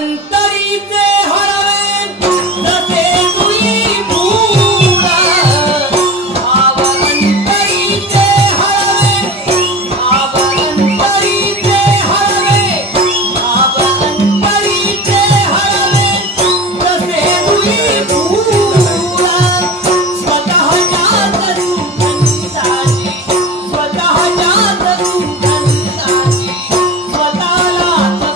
अंतरीचे हरवे जसे तुई मूळ भाव अंतरीचे हरवे भाव अंतरीचे हरवे भाव अंतरीचे हरवे जसे तुई मूळ स्वतःच्याच सुगंधाची स्वतःच्याच सुगंधाची स्वतःलाच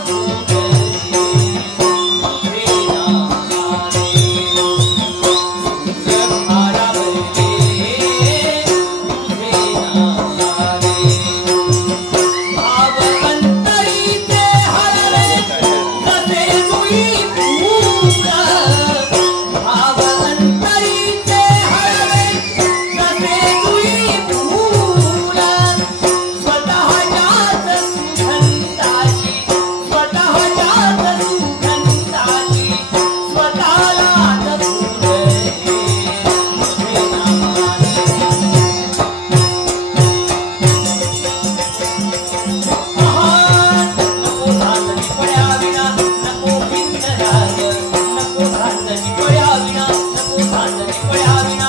नको धांदली पड्या विना